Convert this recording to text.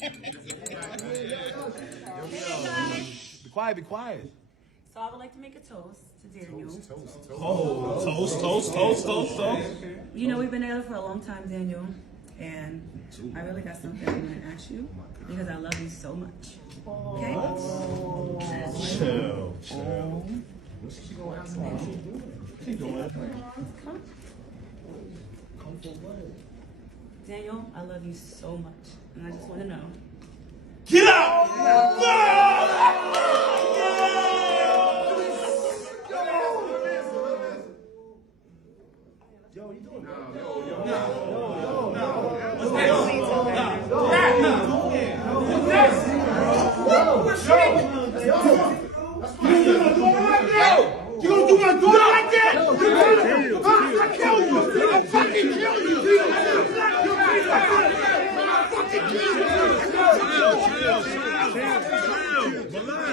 Hey guys. Be quiet, be quiet. So I would like to make a toast to Daniel. Toast. You know we've been together for a long time, Daniel, and I really got something I want to ask you because I love you so much. Okay? Chill. Daniel, I love you so much, and I just want to know. Get out! Yo, you doing? You gonna do my daughter like that? I'll kill you! I'll fucking kill you! Chill.